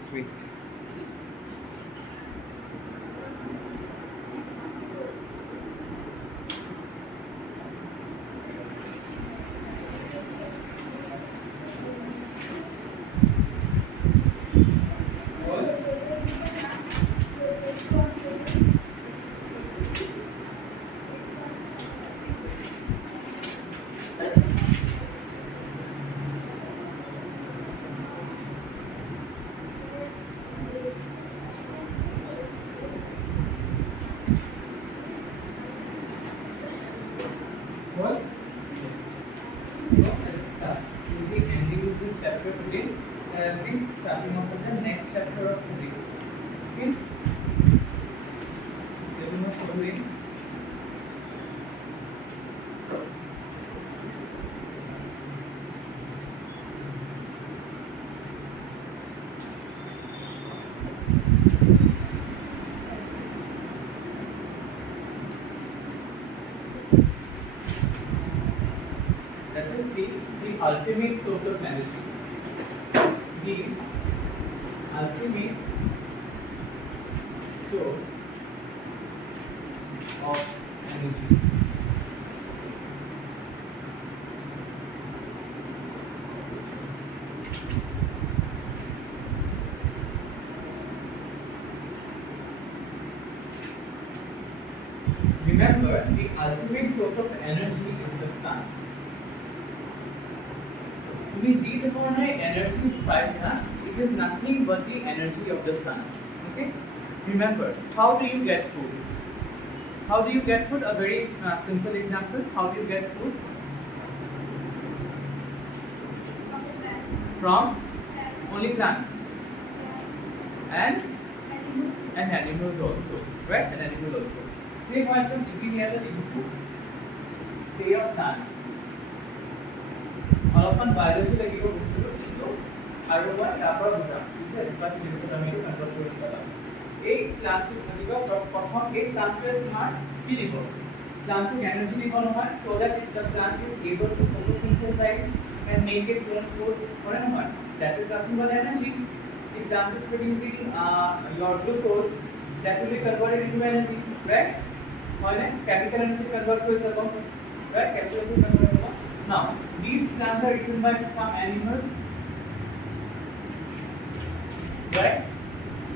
Just wait. What? Yes. So let's start. We'll be ending with this chapter today, and I'll be starting off with the next chapter of physics. Okay? Everyone following? Let us see the ultimate source of energy. The ultimate source of energy. Remember, the ultimate source of energy is the sun. We see the energy spice, it is nothing but the energy of the sun. Okay? Remember, how do you get food? How do you get food? A very simple example. How do you get food? From only plants and animals also, right? And animals also. Say for example, if you hear the food, say of plants. অলপমান biology লাগিব বুজিলো কিন্তু আৰু মই ইয়াৰ পৰা বুজাম ঠিক আছে বাট নিউজত আমি কনভাৰ্ট কৰি চাম এই প্লান্টটো থাকিব প্ৰথম এই সামটোৱে তোমাৰ কি দিব প্লান্টটো এনাৰ্জি দিব নহয় so that the plant is able to photosynthesize and make its own food or not that is nothing but energy the plant is producing your glucose that will be converted into energy right মানে chemical energy convert কৰি চাব right chemical energy convert হ'ব now these plants are eaten by some animals right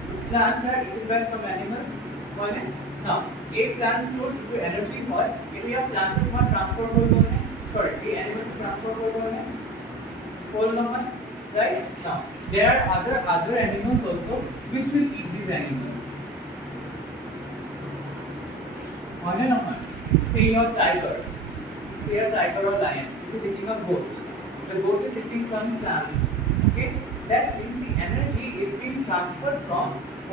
these plants are eaten by some animals হয় now a plant to energy হয় এতিয়া plant to তোমাৰ transfer হৈ গ'ল নে sorry a animal to transfer হৈ গ'ল নে হ'ল নহয় right now there are other animals also which will eat these animals হয় নে নহয় say your tiger or lion is eating a goat. The goat is eating some plants. Okay, that means the energy is being transferred from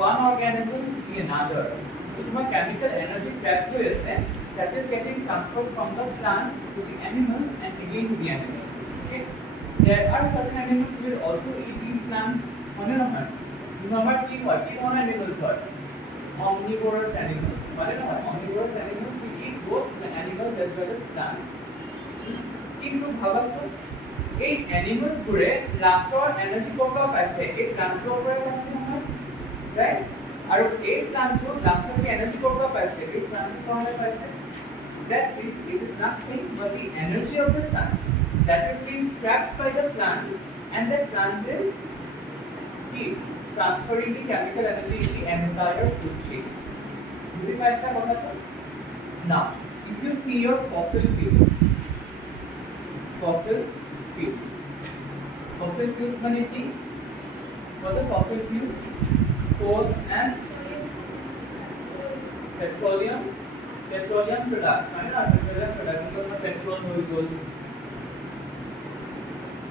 one organism to another. So, my chemical energy trap that is getting transferred from the plant to the animals and again to the animals. Okay, there are certain animals who will also eat these plants. Remember, what animals are? Omnivorous animals. Omnivorous animals will eat both the animals as well as plants. কিন্তু ভাবাচোন এই animals গুৰে লাষ্টৰ energy কোৱা পাইছে এই প্লান্টৰ পৰা পাইছে নহয় ৰাইট আৰু এই প্লান্টৰ লাষ্টৰ এনাৰ্জি কোৱা পাইছে এই সানৰ পৰা পাইছে that means it is nothing but the energy of the sun that is being trapped by the plants and that plant is transferring the chemical energy in the entire food chain বুঝি পাইছা কথাটো now if you see your fossil fuels মানে কি what are fossil fuels coal and petroleum products right now petroleum products मतलब petrol হৈ গ'ল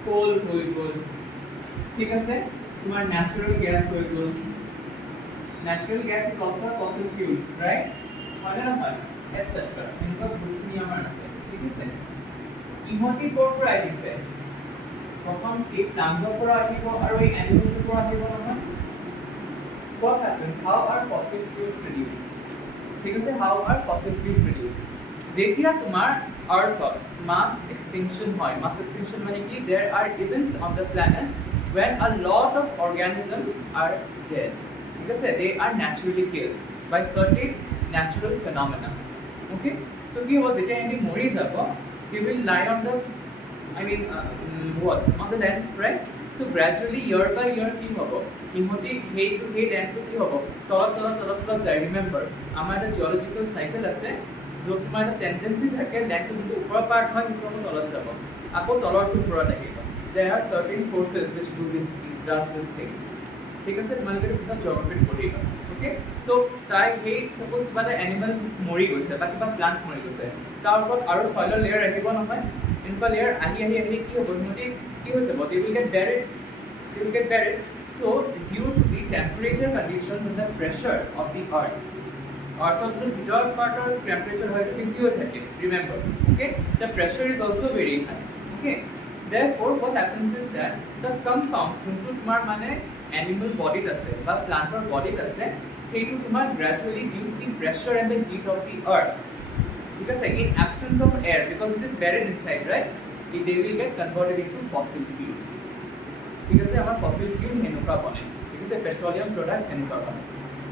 coal হৈ গ'ল ঠিক আছে তোমাৰ natural gas হৈ গ'ল natural gas is also a fossil fuel right হয় না নহয় etc এনেকুৱা বহুতখিনি আমাৰ আছে ঠিক আছে ইহঁতি ক'ৰ পৰা আহিছে প্ৰথম এই প্লান্টৰ পৰা আহিব আৰু এই এনিমেলছৰ পৰা আহিব নহয় what happens how are fossil fuels produced ঠিক আছে how are fossil fuels produced যেতিয়া তোমাৰ earth mass extinction হয় mass extinction মানে কি there are events on the planet when a lot of organisms are dead. Because they are naturally killed by certain natural phenomena. Okay? So he was attending Morizapa, he will lie on the, what? On the land, right? So gradually, year by year, কি হব? ইহঁতি সেই ল্যান্ডটো কি হব? তলত যায়। Remember আমাৰ এটা জিঅ'লজিকেল চাইকেল আছে, য'ত তোমাৰ এটা টেণ্ডেঞ্চি থাকে ল্যান্ডটো যোনটো ওপৰৰ পাৰ্ট হয় সেইটো আকৌ তলত যাব, আকৌ তলৰটো ওপৰত আহিব। There are certain forces which does this thing. ঠিক আছে, তোমালোকে পিছত জিঅ'গ্ৰাফিত পঢ়িবা। Okay, so তাই সেই suppose কিবা এটা এনিমেল মৰি গৈছে বা কিবা প্লান্ট মৰি গৈছে, তাৰ ওপৰত আৰু সইলৰ লেয়াৰ আহিব নহয়, এনেকুৱা লেয়াৰ আহি কি হ'ব, সিহঁতি কি হৈ যাব, they will get buried. So due to the temperature conditions and the pressure of the earth, অর্থাৎ ভিতৰৰ পাৰ্টৰ টেম্পাৰেচাৰ হয়তো বেছি হৈ থাকে, remember, okay, the pressure is also very high, okay, therefore what happens is that the compounds যোনটো তোমাৰ মানে animal body আছে বা planter body আছে, সেইটো তোমাৰ gradually due to the pressure and the heat of the earth, because in absence of air, because it is buried inside, right, they will get converted into fossil fuel. ঠিক আছে, আমাৰ fossil fuel সেনেকুৱা বনে, ঠিক আছে, petroleum products সেনেকুৱা বনে।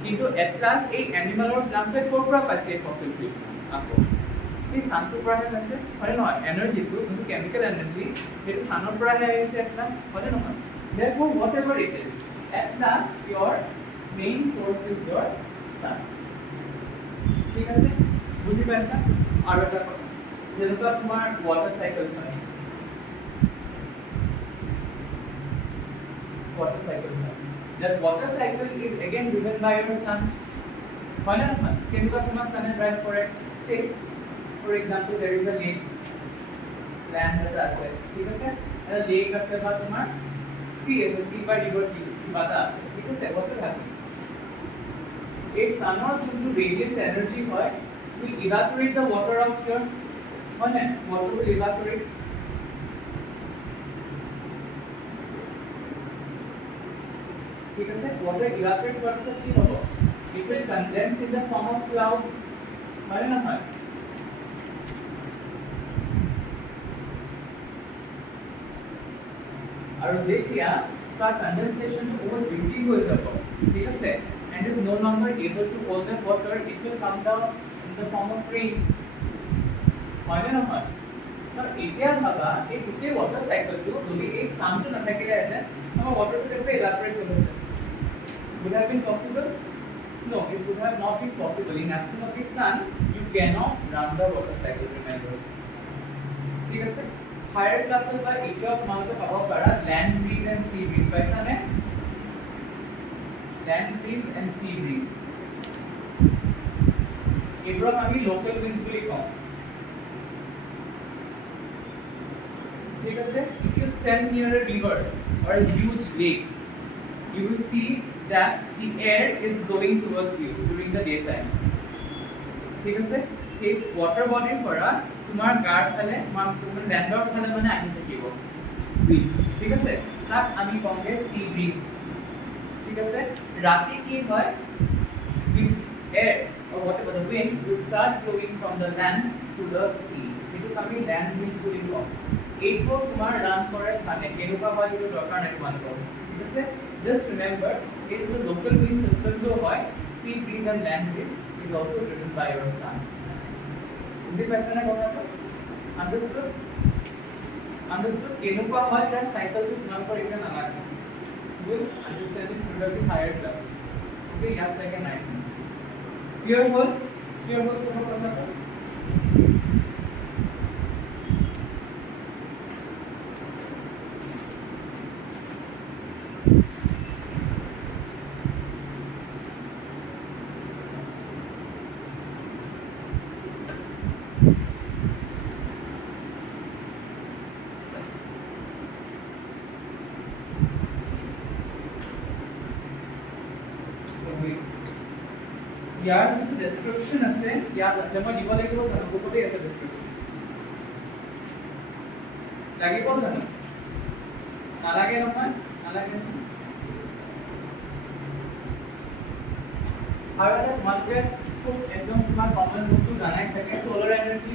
কিন্তু এট লাষ্ট এই এনিমেলৰ প্লান্টে ক'ৰ পৰা পাইছে এই ফসিল ফিউল? আকৌ এই ছানটোৰ পৰাহে পাইছে, হয়নে নহয়? এনাৰ্জিটো যোনটো কেমিকেল এনাৰ্জি সেইটো ছানৰ পৰাহে আহিছে এট লাষ্ট, হয়নে নহয়? Therefore whatever it is, at last your main source is your sun. ঠিক আছে, বুজি পাইছা? আৰু এটা কথা, যেনেকুৱা তোমাৰ ৱাটাৰ চাইকেল হয়, that water cycle is again driven by your sun. হয় না নহয়? কেনেকুৱা তোমাৰ sunএ ড্ৰাইভ কৰে? Say for example there is a lake, land এটা আছে, ঠিক আছে, এটা lake আছে বা তোমাৰ sea আছে, sea বা river কিবা এটা আছে, ঠিক আছে, what will happen? এই sunৰ যোনটো radiant energy হয়, we evaporate the water out here, হয় না? Water will evaporate. ঠিক আছে, water evaporate হোৱাৰ পিছত কি হ'ব? It will condense in the form of clouds, হয় না নহয়? আৰু যেতিয়া তাৰ condensation over বেছি হৈ যাব, ঠিক আছে, and is no longer able to hold the water, it will come down in the form of rain, হয় না নহয়? তো এতিয়া ভাবা এই গোটেই water cycle-টো যদি এই sunটো নাথাকিলেহেঁতেন, আমাৰ waterটো কেনেকৈ evaporate হ'লহেঁতেন? Would have been possible? No, it would have not been possible. In absence of the sun, you cannot run the water cycle, remember. ঠিক আছে, higher classes বা এতিয়া তোমালোকে পাব পাৰা land breeze and sea breeze, পাইছা নে? Land breeze and sea breeze, এইবোৰক আমি local winds বুলি কওঁ। ঠিক আছে, if you stand near a river or a huge lake, you will see that the air is blowing towards you during the daytime. ঠিক আছে, এই water body পৰা তোমাৰ গাৰ ফালে তোমাৰ ল্যান্ডৰ ফালে মানে আহি থাকিব wind, ঠিক আছে, তাক আমি কওঁগে sea breeze, ঠিক আছে। ৰাতি কি হয়, with air or whatever the wind will start flowing from the land to the sea, এইটো আমি land breeze বুলি কওঁ। এইটো তোমাৰ ৰান কৰে সানে, কেনেকুৱা হয় এইটো দৰকাৰ নাই তোমালোকৰ, ঠিক আছে। Just remember, if the local wind system जो है, sea breeze and land breeze is also driven by your sun. बुझी पाइছা না কথাটো? Understood? কেনেকুৱা হয় তাৰ সাইকেলটো তোমালোকৰ এতিয়া নালাগে, will understanding probably higher classes. Okay, याद second 9. Clear হ'ল তোমাৰ কথাটো? ইয়াৰ যিটো ডেসক্ৰিপশ্যন আছে, ইয়াত আছে, মই দিব লাগিব জানো? বুকতে আছে ডেসক্ৰিপশ্যন, লাগিব জানো? নালাগে নহয়, নালাগে। আৰু এটা তোমালোকে খুব একদম তোমাৰ কমন বস্তু জানাই চাগে, সোলাৰ এনাৰ্জি।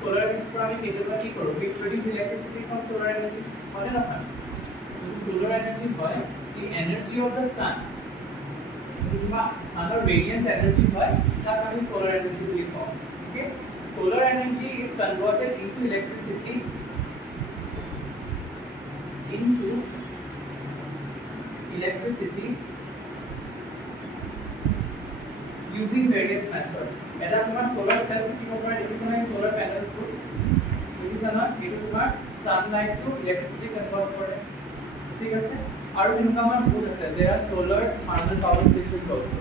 সোলাৰ এনাৰ্জিৰ পৰা আমি কেতিয়াবা কি কৰোঁ? We produce electricity from solar energy, হয় নে নহয়? energy হয় the energy of the sun কিংবা সানৰ radiant energy হয় তাক আমি solar energy বুলি কওঁ okay solar energy is converted into electricity using various methods এটা তোমাৰ solar cell কি হ'ব পাৰে দেখিছা নাই solar panels টো দেখিছা না এইটো তোমাৰ sunlight to electricity convert কৰে ঠিক আছে আৰু তেনেকুৱা আমাৰ বহুত আছে there are solar thermal power stations also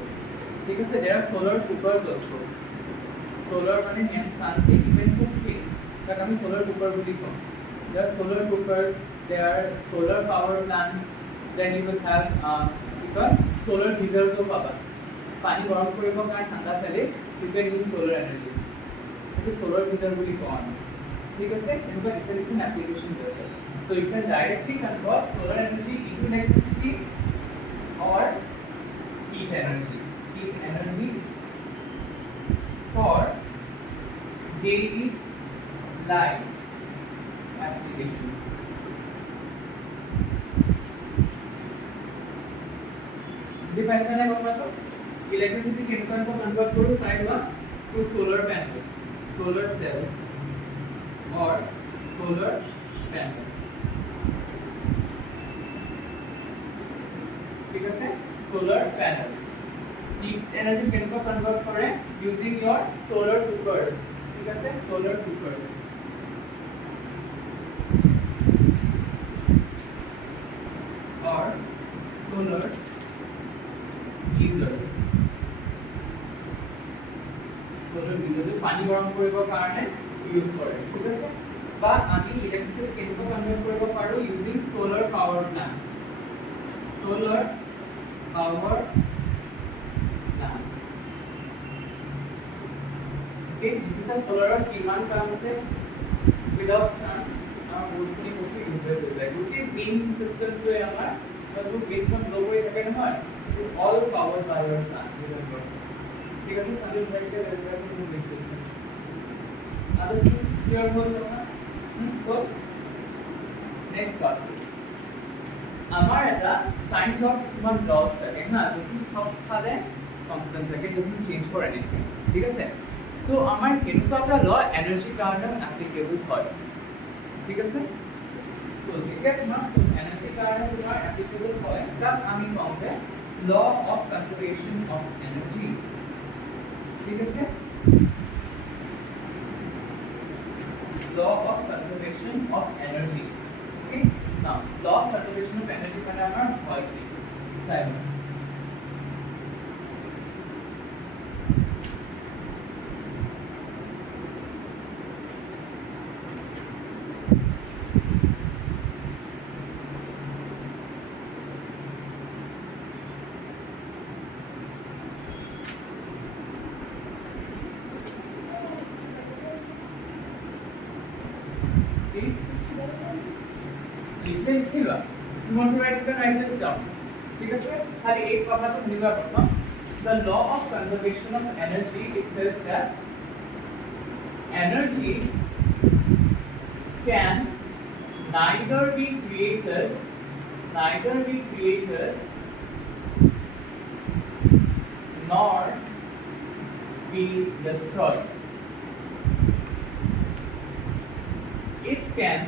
ঠিক আছে there are solar cookers also solar মানে and sun even cook things that আমি solar cooker বুলি কওঁ there are solar cookers there are solar power plants then you will have solar geysers of power পানী গৰম কৰিবৰ কাৰণে ঠাণ্ডা ফেলে you can use solar energy এইটো solar geyser বুলি কওঁ ঠিক আছে এনেকুৱা different applications আছে so you can directly convert solar energy into electricity or heat energy for daily life applications जी पैसा ना बताओ electricity chemical को convert करो side वा through solar panels solar cells or solar panels ठीक है solar panels heat energy chemical convert करे using your solar cookers ठीक है solar cookers or solar geysers solar geyser পানী গৰম কৰিবৰ কাৰণে ইউজ কৰে ঠিক আছে বা আমি ইলেক্ট্ৰিচিটি কেনেকৈ কনভাৰ্ট কৰিব পাৰো using solar power plants solar power plants okay this is solar কিমান কাম আছে without sun our বহুতখিনি বস্তু ইনভেস্ট হৈ যায় গোটেই দিন সিস্টেমটোৱে আমাৰ কিন্তু বিলখন লো হৈ থাকে নহয় is all powered by your sun remember ठीक है सारे vector element system others clear हो जाना तो नेक्स्ट बात আমাৰ এটা সাইন্স অফ কিছুমান লস থাকে না যেটো সব ফালে কনস্ট্যান্ট থাকে doesn't change for anything ঠিক আছে সো আমাৰ কেনেকুৱা এটা ল এনার্জি কাৰণে এপ্লিকেবল হয় ঠিক আছে সো যেতিয়া তোমাৰ এনার্জি কাৰণে তোমাৰ এপ্লিকেবল হয় তাক আমি কওঁ যে law of conservation of energy ठीक है law of conservation of energy okay now law of conservation of energy মানে আমাৰ হয় কি Simon want to write this down ठीक है खाली एक কথা তো নিবা প্রথম the law of conservation of energy it says that energy can neither be created nor be destroyed it can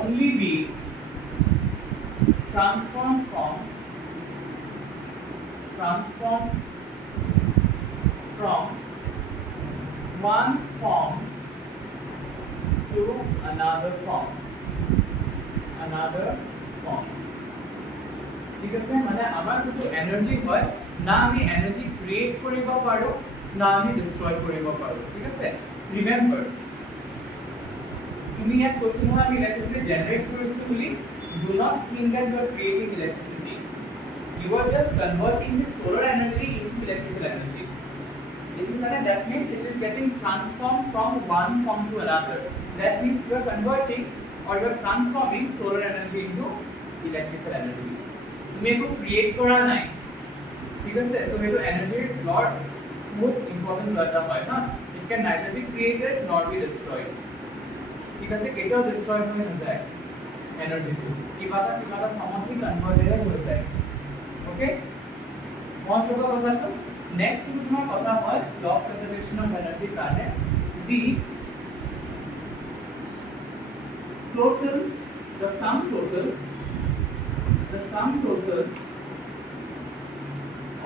only be transformed from one form to another form ঠিক আছে মানে আমাৰ যেটো এনার্জি হয় না আমি এনার্জি ক্রিয়েট কৰিব পাৰো না আমি ডিস্ট্রয় কৰিব পাৰো ঠিক আছে রিমেম্বার তুমি ইয়াত কৈছো নহয় আমি ইলেক্ট্ৰিচিটি জেনাৰেট কৰিছো বুলি do not think that you are creating electricity you are just converting the solar energy into electrical energy this is that means it is getting transformed from one form to another that means you are converting or you are transforming solar energy into electrical energy তুমি একো create কৰা নাই ঠিক আছে so সেইটো এনার্জিৰ লট বহুত important এটা হয় না it can neither be created nor be destroyed ঠিক আছে কেতিয়াও ডিস্ট্রয় হৈ নাযায় এনাৰ্জিটো কিবা এটা ফৰ্মত কনভাৰ্টেড হৈ যায় ওকে মন ৰখা কথাটো নেক্সট তোমাৰ কথা হয় law of conservation of energy কাৰণে the total the sum total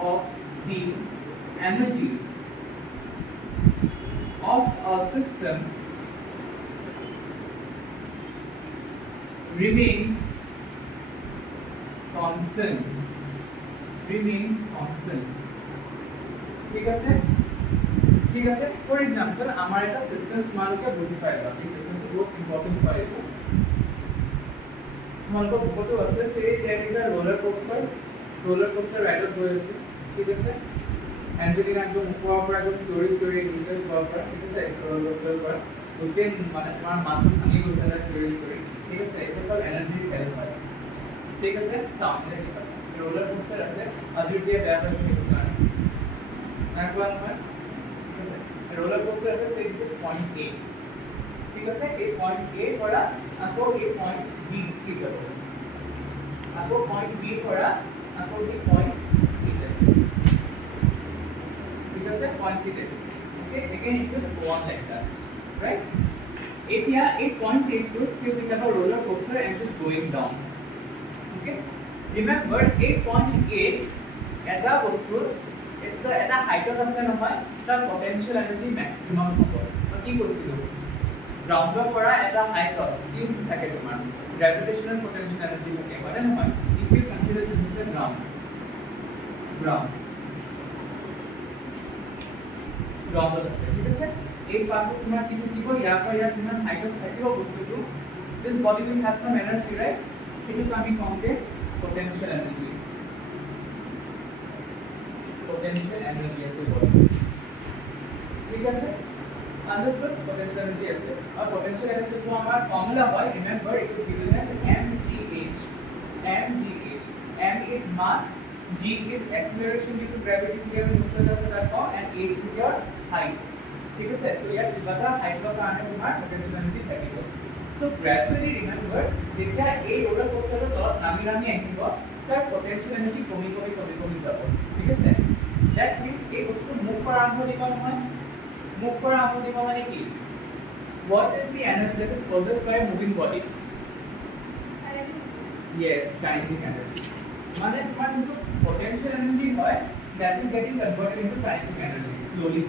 of the energies of a system remains constant ঠিক আছে ফৰ এক্সাম্পল আমাৰ এটা সিস্টেম তোমালোকে বুজি পাইবা এই সিস্টেমটো বহুত ইম্পৰ্টেন্ট হয় এইটো তোমালোকৰ বুকতো আছে say that is a roller coaster ৰাইডত গৈ আছে ঠিক আছে এঞ্জেলিনা একদম ওপৰৰ পৰা একদম ষ্টৰি দিছে ওপৰৰ পৰা ঠিক আছে roller coaster পৰা গোটেই মানে তোমাৰ মাথা ভাঙি গৈছে না ষ্টৰি ঠিক আছে এইটো সব এনাৰ্জি হেল্প হয় ঠিক আছে সামনে কিবা roller coaster আছে অদ্বিতীয় বেয়া পাইছে সেইটো কাৰণে নাকোৱা নহয় roller coaster আছে say this is point A ঠিক আছে এই point A পৰা আকৌ এই point B কি যাব আকৌ point B পৰা আকৌ এই point C লে ঠিক আছে point C লে okay again it will go on like that right এতিয়া এই point A to say we have a roller coaster and it is going down okay remember এই point A এটা বস্তুৰ এটা হাইটত আছে নহয় তাৰ পটেনশিয়াল এনাৰ্জি ম্যাক্সিমাম হ'ব কি কৈছিলো গ্ৰাউণ্ডৰ পৰা এটা হাইটত কি থাকে তোমাৰ গ্ৰেভিটেশনাল পটেনশিয়াল এনাৰ্জি থাকে মানে নহয় if you consider this is the গ্ৰাউণ্ডত আছে ঠিক আছে এই পাৰ্টটো তোমাৰ কি থাকিব ইয়াৰ পৰা ইয়াৰ কিমান হাইটত থাকিব বস্তুটো this body will have some energy right সেইটো আমি কমকে potential energy potential energy as well ठीक है sir understood potential energy as और potential energy को हमारा formula है remember it is given as mgh m is mass g is acceleration due to gravity here Mr. Dasar and h is your height ठीक है sir so यार बता height का कारण हमारा potential energy থাকিব so gradually remember যেতিয়া এই roller coaster তলত নামি আহিব তাৰ potential energy কমি যাব ঠিক আছে that means a বস্তু মুভ কৰা আৰম্ভ দিব নহয় মুভ কৰা আৰম্ভ দিব মানে কি what is the energy that is possessed by a moving body yes kinetic energy মানে তোমাৰ যোনটো potential energy হয় that is getting converted into kinetic energy slowly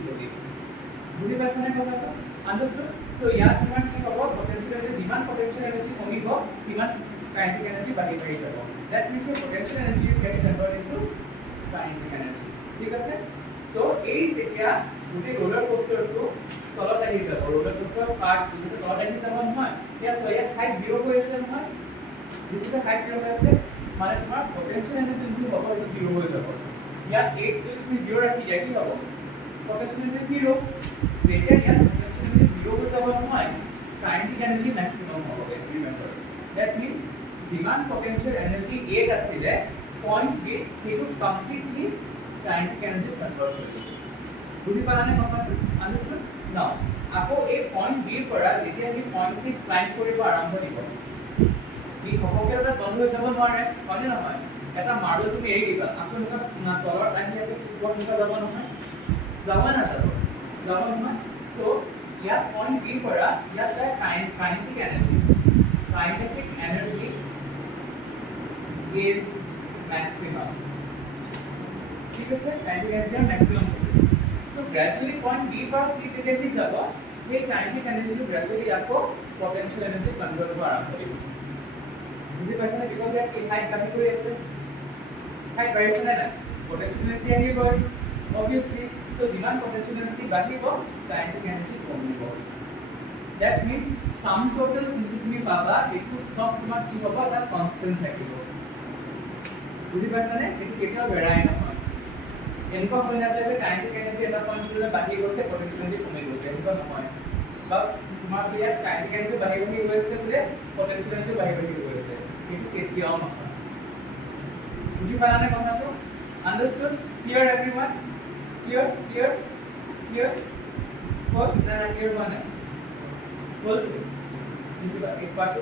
বুজি পাইছা নে কথাটো understood so ইয়াত তোমাৰ কি হ'ব potential energy যিমান potential energy কমিব সিমান kinetic energy বাঢ়ি যাব that means your potential energy is getting converted into kinetic energy ঠিক আছে সো এই যেতিয়া গোটেই roller coaster টো তলত আহি যাব roller coaster পাৰ্ট যেতিয়া তলত আহি যাব নহয় ইয়াত হাইট 0 হৈ আছে নহয় যেতিয়া হাইট 0 হৈ আছে মানে তোমাৰ potential energy যোনটো হ'ব সেইটো 0 হৈ যাব ইয়াত 8 যদি তুমি 0 ৰাখি দিয়া কি হ'ব potential energy 0 যেতিয়া ইয়াত potential energy 0 হৈ যাব নহয় kinetic energy maximum হ'ব remember that means যিমান potential energy 8 আছিলে point B সেইটো completely kinetic energy convert কৰিছে বুজি পালা নে কথাটো understood now আকৌ এই point B পৰা যেতিয়া আমি point C ক্লাইম্ব কৰিব আৰম্ভ দিব এই ঘপককে এটা বন্ধ হৈ যাব নোৱাৰে হয় নহয় এটা মাৰ্বল তুমি এৰি দিবা আকৌ না তলত আহি আকৌ ওপৰত যাব নহয় যাব নহয় সো ইয়াত point B পৰা ইয়াত kinetic energy is maximum ठीक है sir kinetic energy maximum so gradually point B पर C जगह भी যাব ये kinetic energy जो gradually आपको potential energy convert हो आरंभ करेगी বুঝি পাইছা না because ইয়াত কি হাইট বাঢ়ি গৈ আছে হাইট বাঢ়িছে না potential energy আহিব obviously so যিমান potential energy বাঢ়িব kinetic energy কমিব that means sum total যোনটো তুমি পাবা এইটো সব তোমাৰ কি হ'ব এটা কনস্ট্যান্ট থাকিব বুজি পাইছা নে এইটো কেতিয়াও ভেৰাই নহয় এনেকুৱা হৈ নাযায় যে kinetic energy এটা পইণ্টলৈ বাঢ়ি গৈছে potential energy কমি গৈছে এনেকুৱা নহয় বা তোমাৰ ইয়াত kinetic energy বাঢ়ি গৈছে যে potential energy বাঢ়ি গৈছে কিন্তু কেতিয়াও নহয় বুজি পালা নে কথাটো understood clear everyone clear what that clear one है बोल एक बात तो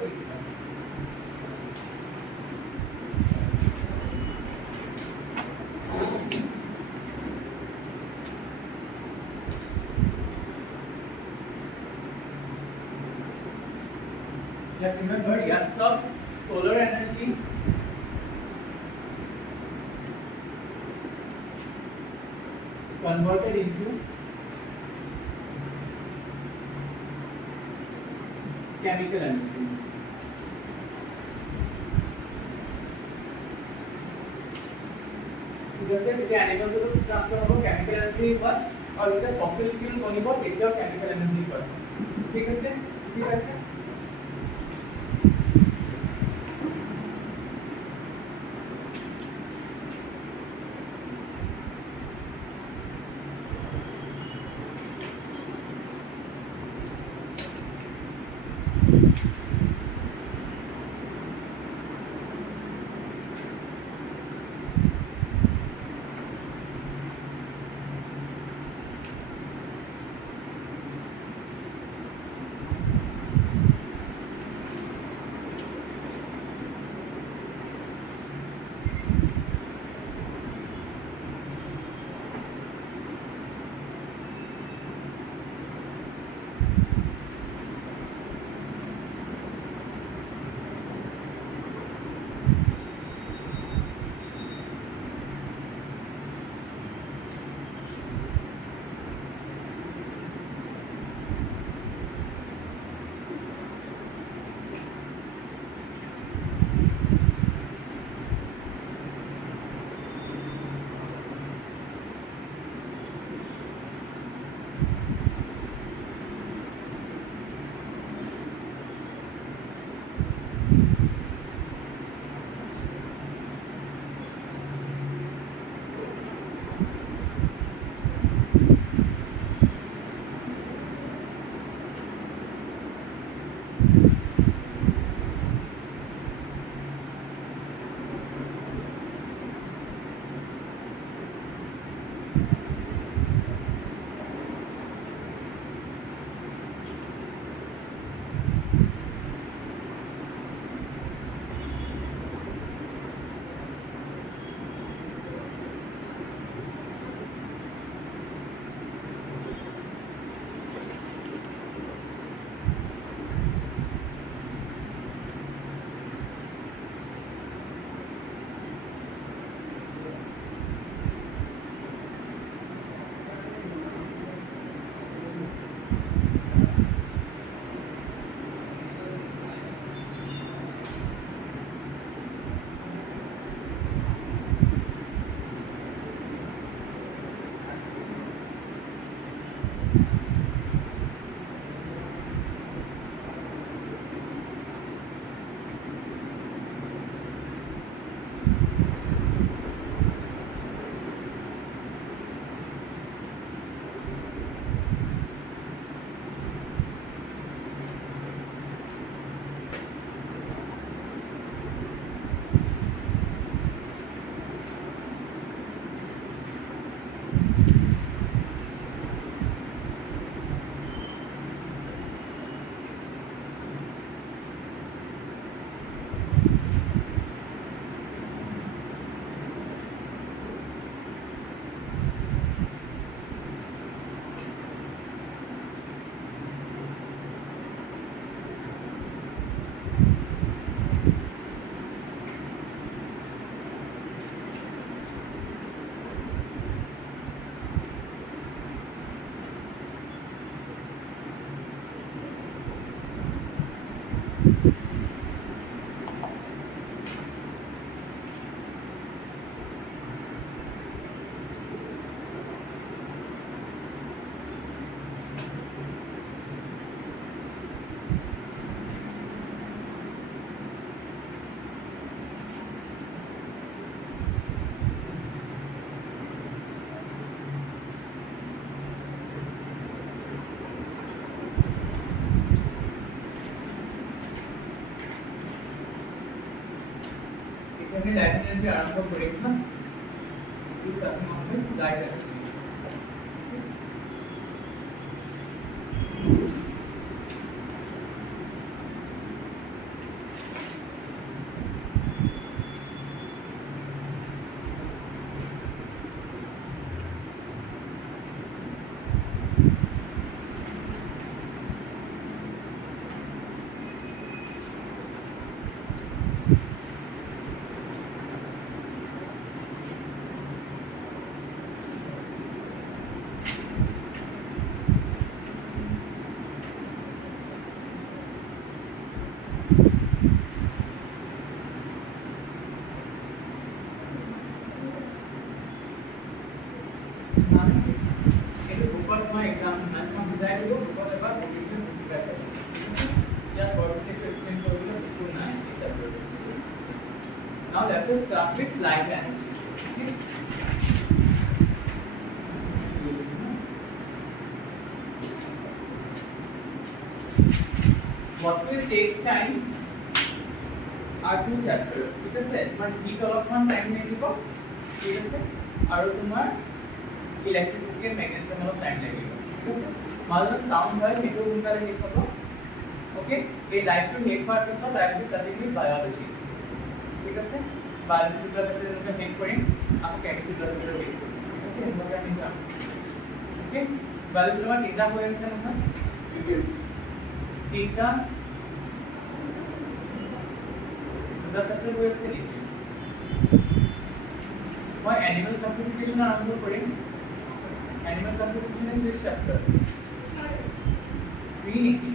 Just remember, yeah, some solar energy converted into chemical energy. जैसे ये एनिमल से तो ट्रांसफर होगा केमिकल एनर्जी पर और इधर फॉसिल फ्यूल बनिबो एटा केमिकल एनर्जी पर ठीक है से इसी तरह से এখানে লাইন এনার্জি আরম্ভ করি না এই সাথে আমাদের line energy Now let us start with light energy. Okay? What will take time are two chapters. ঠিক আছে, তোমাৰ হিট অলপমান টাইম লাগিব, ঠিক আছে, আৰু তোমাৰ ইলেক্ট্ৰিচিটি এণ্ড মেগনেটিজম অলপ টাইম লাগিব, ঠিক আছে। মাজত সাউন্ড হয় সেইটো সোনকালে শেষ হ'ব। ওকে, এই লাইফটো শেষ হোৱাৰ পিছত life is starting with biology, ঠিক আছে। বায়'লজি ক্লাছ যেনেকৈ শেষ কৰিম, আকৌ কেমিষ্ট্ৰি ক্লাছ শেষ কৰিম, ঠিক আছে, সেনেকৈ আমি যাম। ওকে, বায়'লজি তোমাৰ তিনিটা হৈ আছে নহয়, তিনিটা দুটা চেপ্টাৰ হৈ আছে নেকি? মই এনিমেল ক্লাছিফিকেশ্যন আৰম্ভ কৰিম। Animal classification is this chapter 3 নেকি?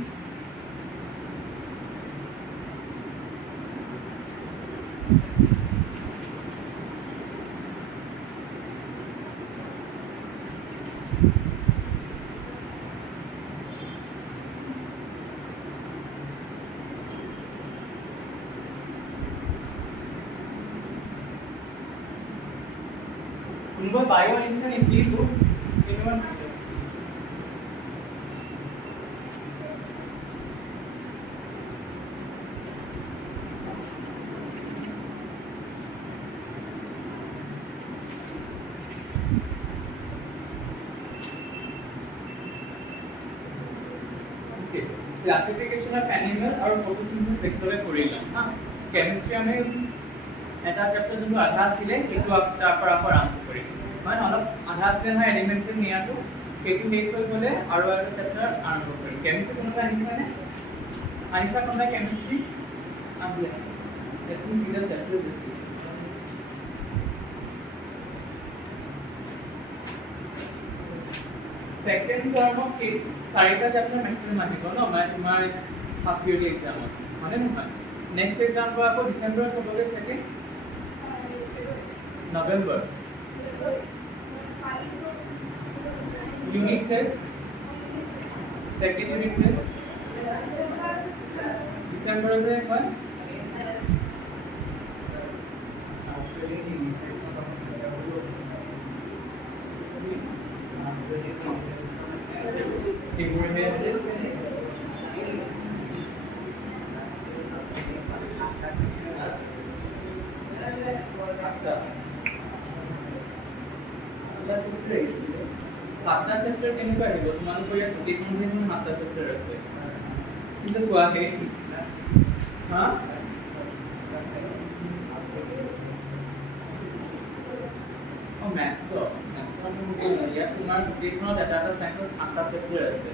কোনোবা বায়ো আনিছে নেকি? কেইটামান ক্লাসিফিকেশন অফ এনিমেল আৰু ফটোসিনথেসিস একদমে কৰিলাম হা। কেমিষ্ট্ৰি আমি এটা চেপ্টাৰ যোনটো আধা আছিলে সেইটো তাৰ পৰা আকৌ আৰম্ভ কৰিম, মানে অলপ আধা আছিলে নহয় এলিমেণ্টছ ইন নিয়াটো, সেইটো শেষ হৈ গ'লে আৰু এটা চেপ্টাৰ আৰম্ভ কৰিম। কেমিষ্ট্ৰি কোনোবা আনিছেনে? আনিছা কোনোবা কেমিষ্ট্ৰি? আহিলে let me see the chapter with this. Second টার্মত চাৰিটা চেপ্টাৰ মেক্সিমাম আহিব ন, মানে তোমাৰ হাফ ইয়াৰলি এক্সামত, হয়নে নহয়? নেক্সট এক্সামটো আকৌ ডিচেম্বৰত হ'বগৈ চাগে, November. Unit test, second unit test ডিসেম্বৰতে হয়। সাতটা চেপ্টাৰ কেনেকুৱা আহিব? তোমালোকৰ ইয়াত গোটেইখনহে 7টা চেপ্টাৰ আছে, কিন্তু কোৱাহে হা মেথছৰ ইয়াত তোমাৰ গোটেইখনত এটা এটা চাইন্সৰ 7টা চেপ্টাৰ আছে।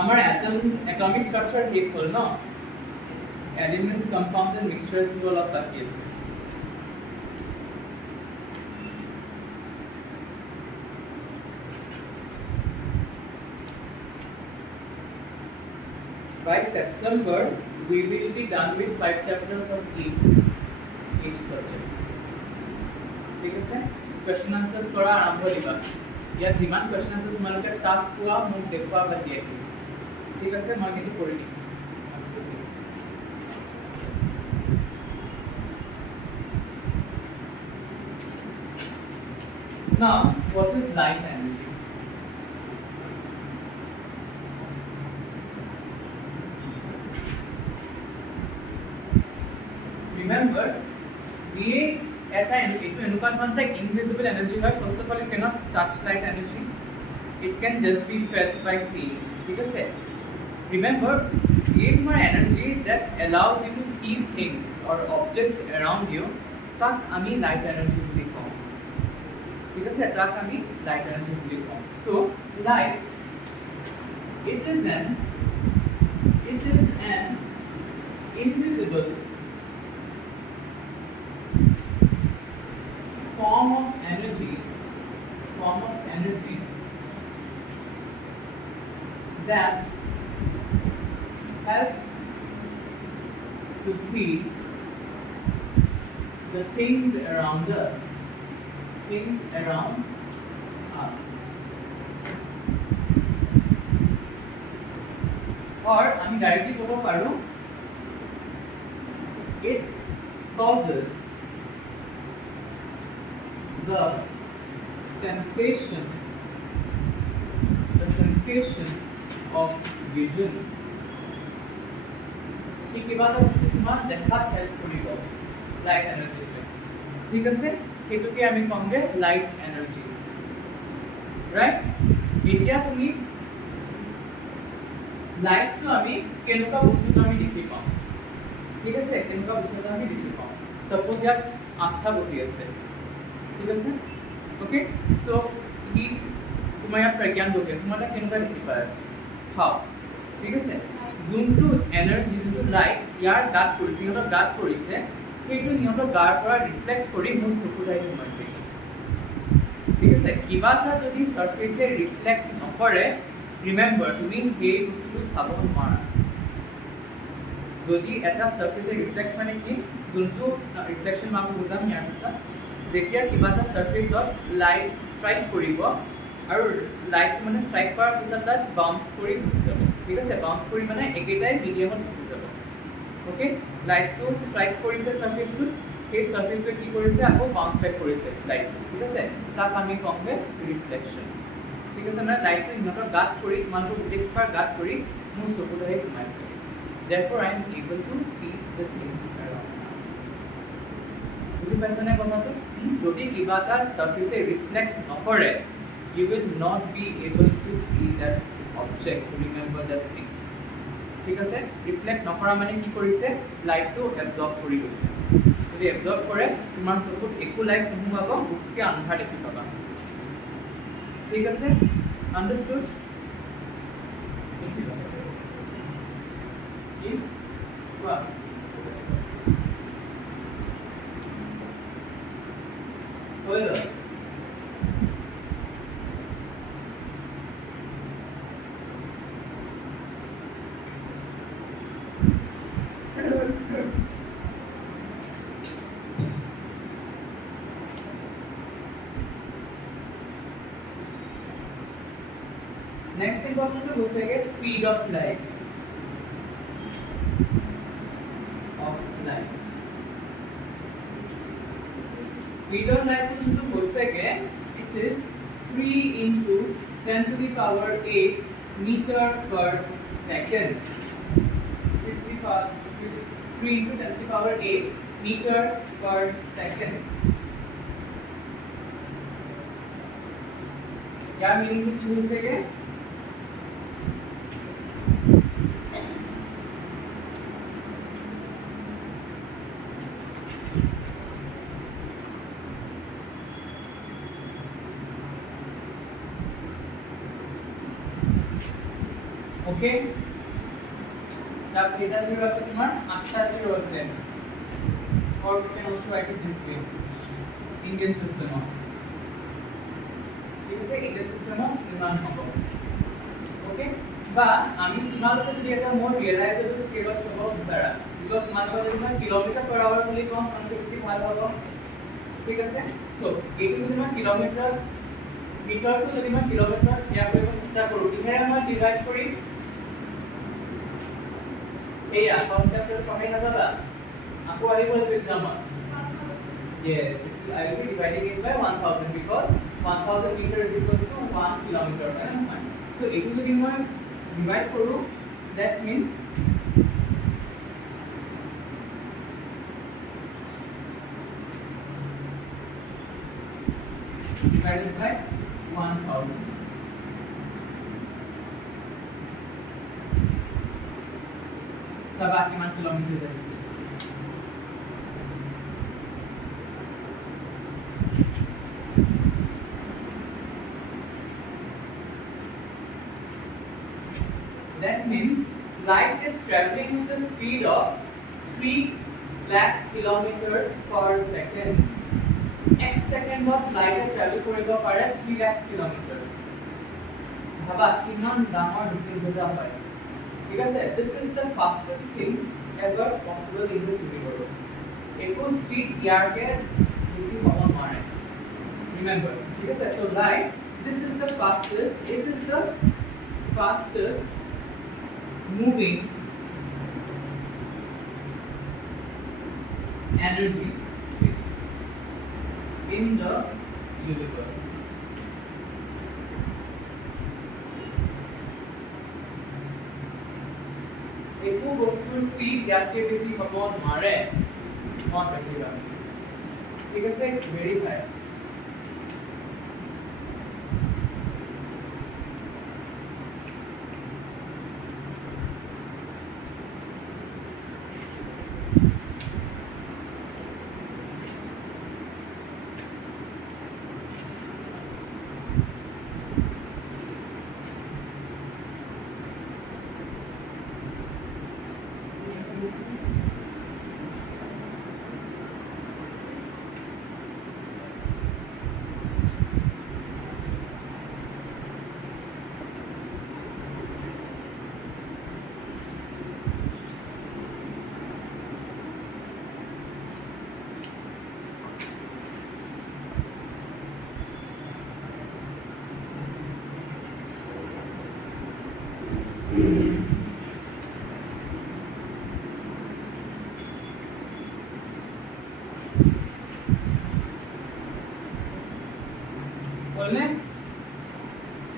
আমাৰ এটমিক ষ্ট্ৰাকচাৰ শেষ হ'ল ন, এলিমেণ্টছ কম্পাউণ্ডছ এণ্ড মিক্সচাৰ্ছবোৰ অলপ বাকী আছে। By September, we will be done with 5 chapters of each subject. ঠিক আছে, question answers কৰা আৰম্ভ দিবা। ইয়াত যিমান question answers তোমালোকে টাফ পোৱা মোক দেখুৱা বা দিয়ে, ঠিক আছে, মই কিন্তু কৰি দিম। Now, what is light energy? Remember, ZA at the end, it will like invisible energy. First of all, it cannot touch light energy. It can just be felt by seeing. Okay? Remember, ZA is more energy that allows you to see things or objects around you. That ami light energy will come. Because that ami light energy will come. So light, it is an invisible form of energy that helps to see the things around us. or আমি directly কব পাৰো it causes the sensation of vision কি কিবা এটা বস্তু তোমাক দেখাত help কৰিব লাইট এনাৰ্জিতে ঠিক আছে হেতুকে আমি কমগে লাইট এনাৰ্জি ৰাইট এতিয়া তুমি লাইটটো আমি কেনেকুৱা বস্তুটো আমি দেখি পাওঁ ঠিক আছে কেনেকুৱা বস্তুটো আমি দেখি পাওঁ সাপোজ ইয়াত আস্থা বহি আছে ঠিক আছে ওকে সো ই তোমাৰ ইয়াত প্ৰজ্ঞান বহি আছে মই এটা কেনেকুৱা দেখি পাই আছো হাও ঠিক আছে যোনটো এনাৰ্জি যোনটো লাইট ইয়াৰ গাত পৰিছে সিহঁতৰ গাত পৰিছে সেইটো সিহঁতৰ গাৰ পৰা ৰিফ্লেক্ট কৰি মোৰ চকুত আহি সোমাইছে ঠিক আছে কিবা এটা যদি সাৰফেসে ৰিফ্লেক্ট নকৰে ৰিমেম্বাৰ তুমি সেই বস্তুটো চাব নোৱাৰা যদি এটা সাৰফেসে ৰিফ্লেক্ট মানে কি যোনটো ৰিফ্লেকশন মাক বুজাম ইয়াৰ পিছত যেতিয়া কিবা এটা সাৰফেসত লাইট ষ্ট্ৰাইক কৰিব আৰু লাইট মানে ষ্ট্ৰাইক কৰাৰ পিছত তাত বাউন্স কৰি গুচি যাব ঠিক আছে বাউন্স কৰি মানে একেটাই মিডিয়ামত গুচি যাব ওকে লাইটটো ষ্ট্ৰাইক কৰিছে সাৰফেসটো সেই সাৰফেসটো কি কৰিছে আকৌ বাউন্স বেক কৰিছে লাইট ঠিক আছে তাক আমি কমবে ৰিফ্লেকশন ঠিক আছে মানে লাইটটো ইহঁতৰ গাত কৰি তোমালোকৰ গোটেইবাৰ গাত কৰি মোৰ চকুত আহি সোমাইছে therefore I am able to see the things around us বুজি পাইছানে কথাটো যদি কিবা এটা সাৰফেসে ৰিফ্লেক্ট নকৰে you will not be able to see that object remember that thing ঠিক আছে ৰিফ্লেক্ট নকৰা মানে কি কৰিছে লাইটটো এবজৰ্ব কৰি লৈছে যদি এবজৰ্ব কৰে তোমাৰ চকুত একো লাইট নোসোমাব গোটেই আন্ধাৰ দেখি পাবা ঠিক আছে আন্ডাৰস্টুড কি কোৱা হলো next important to हो सके speed of light speed of light into हो सके it is 3 into 10 to the power 8 meter per second 3 into 10 to the power 8 meter per second क्या मीनिंग की हो सके ओके तब थीटा 0 আছে তোমার 8 0 আছে or you can also write it this way Indian system of ঠিক আছে ইন্ডিয়ান সিস্টেমত ইমান হ'ব ওকে বা আমি তোমালোকে যদি এটা মোৰ ৰিয়েলাইজেবল স্কেলত চাব বিচাৰা বিকজ তোমালোকে যদি মই কিলোমিটাৰ পাৰ আৱাৰ বুলি কওঁ মানে বেছি ভাল হ'ব ঠিক আছে সো এইটো যদি মই কিলোমিটাৰ মিটাৰটো যদি মই কিলোমিটাৰ ইয়াৰ কৰিব চেষ্টা কৰোঁ কিহেৰে মই ডিভাইড কৰিম এয়া ফাৰ্ষ্ট চেপ্টাৰ পঢ়াই নাযাবা আকৌ আহিব এইটো এক্সামত yes I will be dividing it by 1000 because 1000 meter is equals to 1 kilometer right so etu jodi moi divide koru that means divided by 1000 sabah kiman kilometer jadi that means light is traveling with the speed of 3 lakh kilometers per second x second of light travel koribo pare 3 lakh kilometer bhaba kiman damor distance eta hoy ঠিক আছে this is the fastest thing ever possible in this universe eko speed yarke besi hobo nore remember ঠিক আছে so light this is the fastest it is the fastest moving energy in the universe. একো বস্তুৰ speed ইয়াতকৈ বেছি হ'ব নোৱাৰে মনত ৰাখিবা ঠিক আছে ইটস ভেৰি হাই বলনে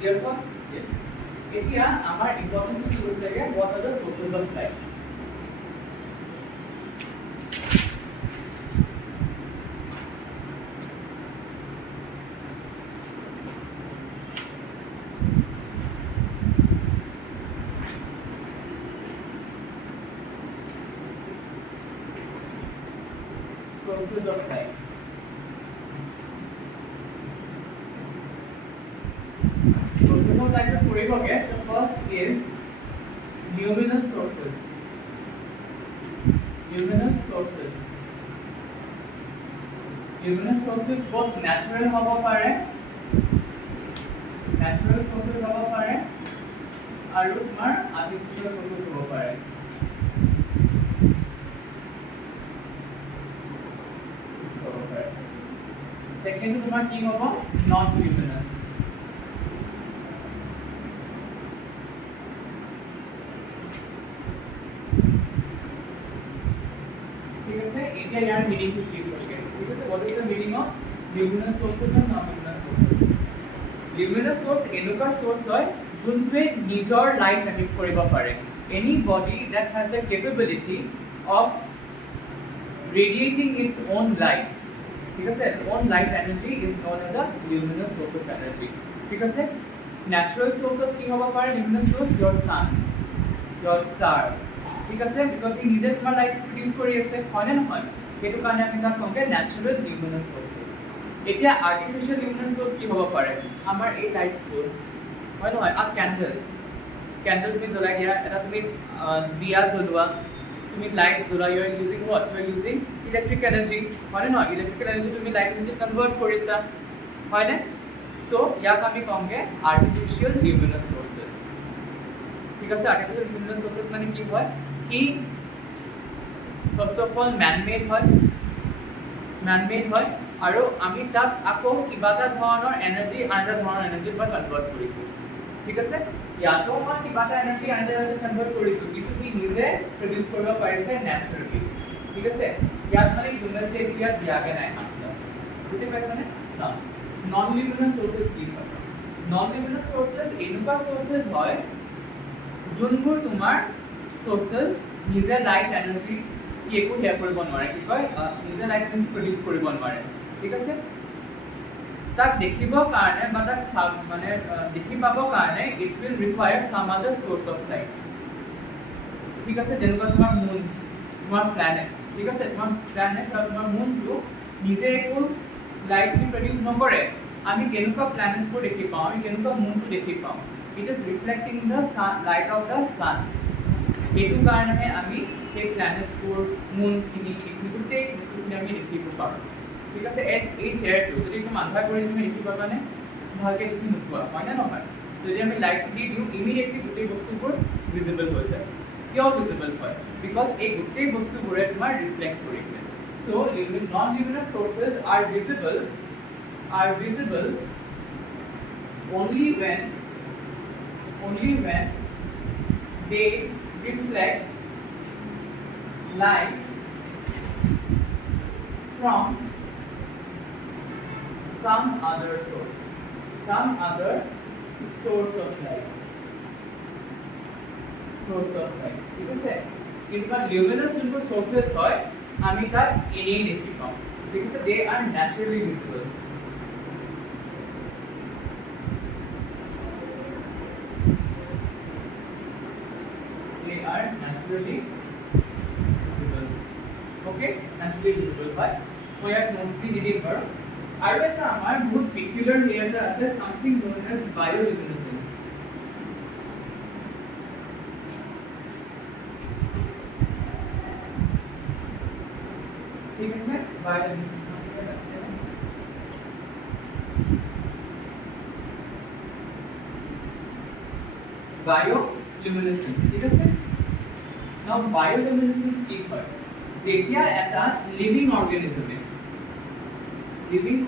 therefore yes এতিয়া আমাৰ ইম্পৰ্টেন্ট কি হৈছে যে what are the sources of light sources of light sources of light the first is luminous sources both natural হ'ব পাৰে natural sources হ'ব পাৰে আৰু তোমাৰ artificial sources হ'ব পাৰে second তোমাৰ কি হ'ব non luminous ঠিক আছে এতিয়া ইয়াৰ মিনিং কি লিখিব লাগে ঠিক আছে what is the meaning of luminous sources and non luminous sources luminous source এনেকুৱা source হয় যোনটোৱে নিজৰ লাইট emit কৰিব পাৰে any body that has the capability of radiating its own light ঠিক আছে own light energy is known as a luminous source of energy ঠিক আছে natural source of কি হ'ব পাৰে luminous source your sun your star ঠিক আছে because ই নিজে তোমাৰ লাইট প্ৰডিউস কৰি আছে হয় নে নহয় সেইটো কাৰণে আমি তাক কওঁ natural luminous sources এতিয়া artificial luminous source কি হ'ব পাৰে আমাৰ এই লাইটছবোৰ হয় নহয় আ candle তুমি জ্বলাই দিয়া এটা তুমি দিয়া জ্বলোৱা তুমি লাইট জ্বলাই you are using what you are using electric energy হয় নে নহয় electrical energy তুমি লাইট energy কনভার্ট কৰিছা হয় নে সো ইয়াক আমি কওঁগে artificial luminous sources ঠিক আছে artificial luminous sources মানে কি হয় কি first of all man made হয় আৰু আমি তাক আকৌ কিবা এটা ধৰণৰ এনাৰ্জি আনটা ধৰণৰ এনাৰ্জি পৰা কনভাৰ্ট কৰিছো ঠিক আছে ইয়াতো মই কিবা এটা এনাৰ্জি আনটা এনাৰ্জি কনভাৰ্ট কৰিছো কিন্তু ই নিজে প্ৰডিউস কৰিব পাৰিছে ন্যাচাৰালি ঠিক আছে ইয়াত মানে হিউম্যান যে ইয়াত দিয়াগে নাই আনসাৰ বুজি পাইছানে না নন লিমিনাস সোর্সেস কি হয় নন লিমিনাস সোর্সেস এনেকুৱা সোর্সেস হয় যোনবোৰ তোমাৰ সোর্সেস নিজে লাইট এনাৰ্জি একো হেয়াৰ কৰিব নোৱাৰে কি কয় নিজে লাইট এনাৰ্জি প্ৰডিউস কৰিব নোৱাৰে ঠিক আছে তাক দেখিবৰ কাৰণে বা তাক মানে দেখি পাবৰ কাৰণে ইট উইল ৰিকুৱায়াৰ সাম আদাৰ সোর্স অফ লাইট ঠিক আছে যেনেকুৱা তোমাৰ মুন তোমাৰ প্ল্যানেটস ঠিক আছে তোমাৰ প্ল্যানেটস আৰু তোমাৰ মুনটো নিজে একো লাইট প্ৰডিউস নকৰে আমি কেনেকুৱা প্ল্যানেটসবোৰ দেখি পাওঁ আমি কেনেকুৱা মুনটো দেখি পাওঁ it is reflecting the light off the sun এইটো কাৰণে আমি সেই প্ল্যানেটসবোৰ মুনখিনি গোটেই বস্তুখিনি আমি দেখিব পাৰোঁ ঠিক আছে এই চেয়াৰটো যদি তুমি আন্ধাৰ কৰি তুমি দেখি পাবানে ভালকৈ দেখি নোপোৱা হয় নে নহয় যদি আমি লাইট দি দিওঁ ইমিডিয়েটলি গোটেই বস্তুবোৰ ভিজিবল হৈ যায় কিয় ভিজিবল হয় বিকজ এই গোটেই বস্তুবোৰে তোমাৰ ৰিফ্লেক্ট কৰিছে so non-luminous sources are visible only when they reflect light from some other source of light ঠিক আছে কিন্তু luminous যোনবোৰ sources হয় আমি তাক এনেই দেখি পাওঁ ঠিক আছে they are naturally visible okay naturally visible by মই ইয়াত নোটছটি দি দিম বাৰু আৰু এটা আমাৰ বহুত পেকুলাৰ হেয়াৰটা আছে something known as bioluminescence ঠিক আছে bioluminescence ঠিক আছে now bioluminescence কি হয় যেতিয়া এটা লিভিং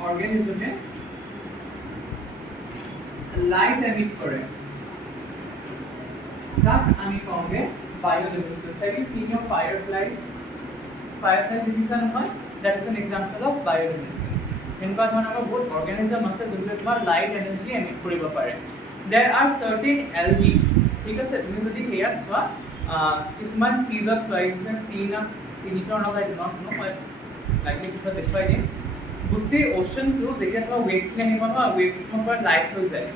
অর্গানিজমে লাইট এমিট করে তাক আমি কওঁগে bioluminescence have you seen your fireflies দেখিছা নহয় that is an example of bioluminescence এনেকুৱা ধৰণৰ বহুত অৰ্গানিজম আছে যোনবোৰ তোমাৰ লাইট এনাৰ্জি এমিট কৰিব পাৰে there are certain algae ঠিক আছে তুমি যদি হেয়াত চোৱা কিছুমান সিজত চোৱা you have seen a senator now I do not know but likely পিছত দেখুৱাই দিম গোটেই ওশনটো যেতিয়া তোমাৰ ৱেভ আহিব ন ৱেভটোৰ পৰা লাইট হৈ যায়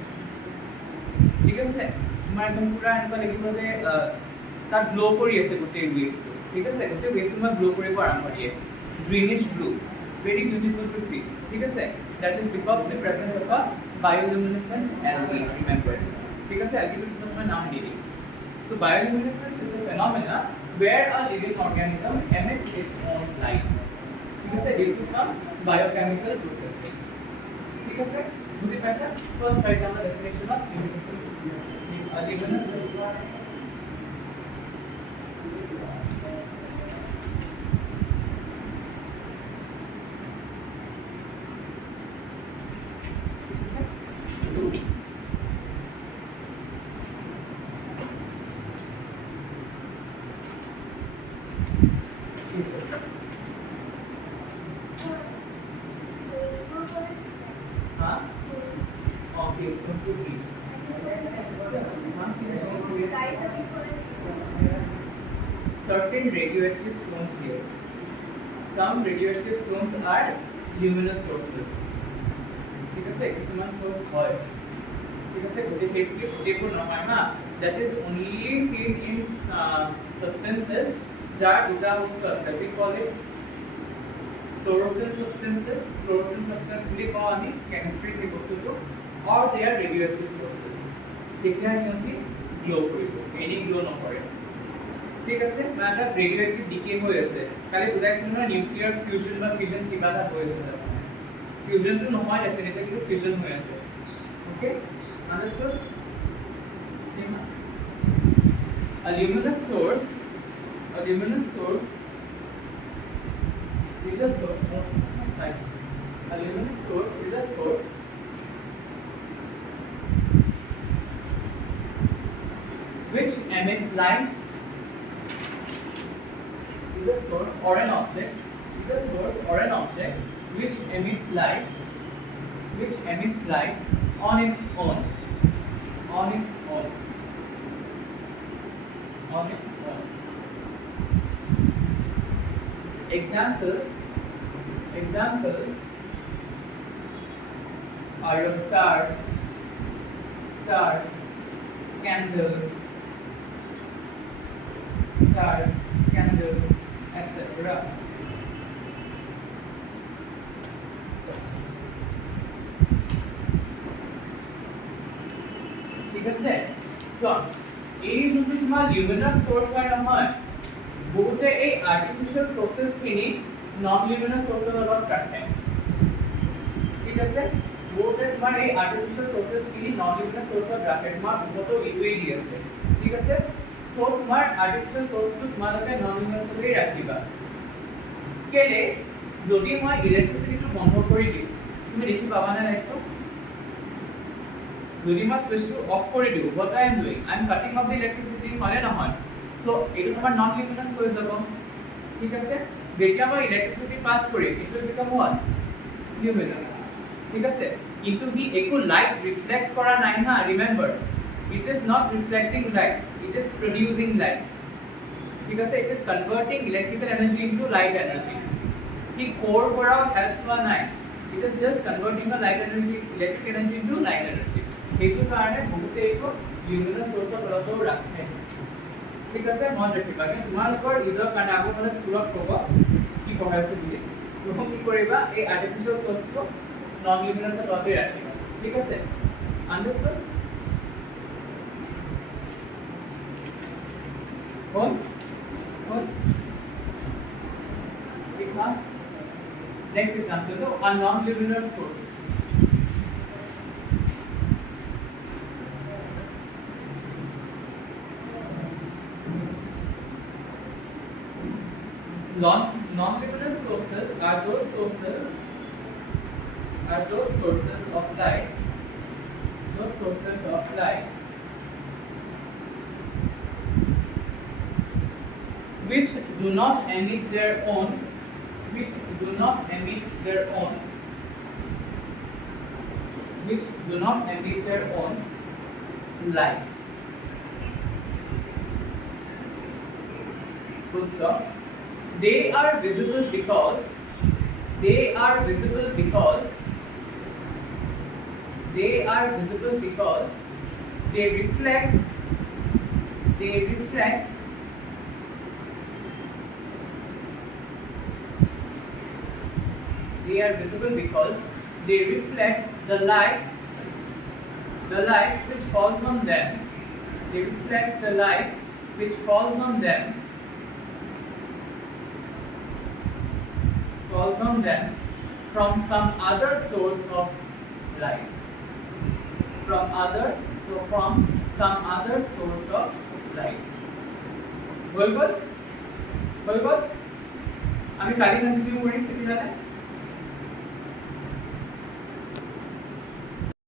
ঠিক আছে তোমাৰ একদম পুৰা এনেকুৱা লাগিব যে তাত গ্লো কৰি আছে গোটেই ৱেভটো ঠিক আছে গোটেই ৱেভটো তোমাৰ গ্লো কৰিব আৰম্ভ দিয়ে গ্ৰীনিশ blue very beautiful to see ঠিক আছে that is because of the presence of a bioluminescent algae remember ঠিক আছে algae to পিছত মই নাম দি দিম so bioluminescence is a phenomena where a living organism emits its own light ঠিক আছে due to some biochemical processes ঠিক আছে বুজি পাইছা first write down the definition of luminescence luminescence certain radioactive stones yes some radioactive stones are luminous sources ঠিক আছে কিছুমান source হয় ঠিক আছে গোটেইবোৰ নহয় না that is only seen in substances যাৰ দুটা বস্তু আছে we call it fluorescent substances বুলি কওঁ আমি chemistry ৰ বস্তুটো or they are radioactive sources তেতিয়া সিহঁতি গ্লো কৰিব এনি গ্লো নকৰে ঠিক আছে মানে ৰেডিওএক্টিভ ডিকে হৈ আছে কালি বুজাইছিল না নিউক্লিয়াৰ ফিউজন বা ফিউজন কিবা এটা হৈ আছে ফিউজনটো নহয় ডেফিনেটলি কিন্তু ফিউজন হৈ আছে ওকে আন্ডাৰস্টুড a luminous source is a source like this. A luminous source is a source which emits light is a source or an object which emits light on its own examples are your stars candles etc ঠিক আছে so এই যোনটো তোমাৰ luminous source হয় নহয় বহুতে এই artificial sources খিনি non luminous sources লগত ৰাখে ঠিক আছে বহুতে তোমাৰ এই artificial sources খিনি non luminous sources ৰাখে তোমাৰ বহুতো ইকুৱেই দি আছে ঠিক আছে সো তোমাৰ artificial source টো তোমালোকে non luminous কৰি ৰাখিবা কেলে যদি মই ইলেক্ট্ৰিসিটিটো বন্ধ কৰি দিম তুমি দেখি পাবা না লাইটটো যদি মই সুইচটো অফ কৰি দিওঁ, what I am doing, I am cutting off the electricity, হয়নে নহয়? so এইটো তোমাৰ নন লিমিনাস হৈ যাব, ঠিক আছে? যেতিয়া মই electricity pass Karim, it will become what? Luminous, ঠিক আছে? কিন্তু হি একো লাইট রিফ্লেক্ট কৰা নাই না, remember, it is not reflecting light, it is producing light, ঠিক আছে? it is converting electrical energy into light energy. হি কোৰ কৰাও হেল্প লোৱা নাই, it is just converting the light energy, electric energy into light energy. সেইটো কাৰণে বহুতে এইটো luminous source of লতো ৰাখে, ঠিক আছে? মন ৰাখিবা যে তোমালোকৰ ইজৰ কাৰণে আগৰ স্কুলত ক'ব কি পঢ়াই আছে বুলি, সো কি কৰিবা, এই আৰ্টিফিশিয়াল সোর্সটো নন লিমিনাস লতে ৰাখিবা, ঠিক আছে? আন্ডাৰস্টুড? কোন লিখা next example low, a non linear source. Non-linear sources are those sources of light, which do not emit their own light. Full stop. They are visible because they reflect the light which falls on them. They reflect the light which falls on them from some other source of light. From some other source of light. হৈ গ'ল? আমি কালি continue কৰিম তেতিয়াহ'লে।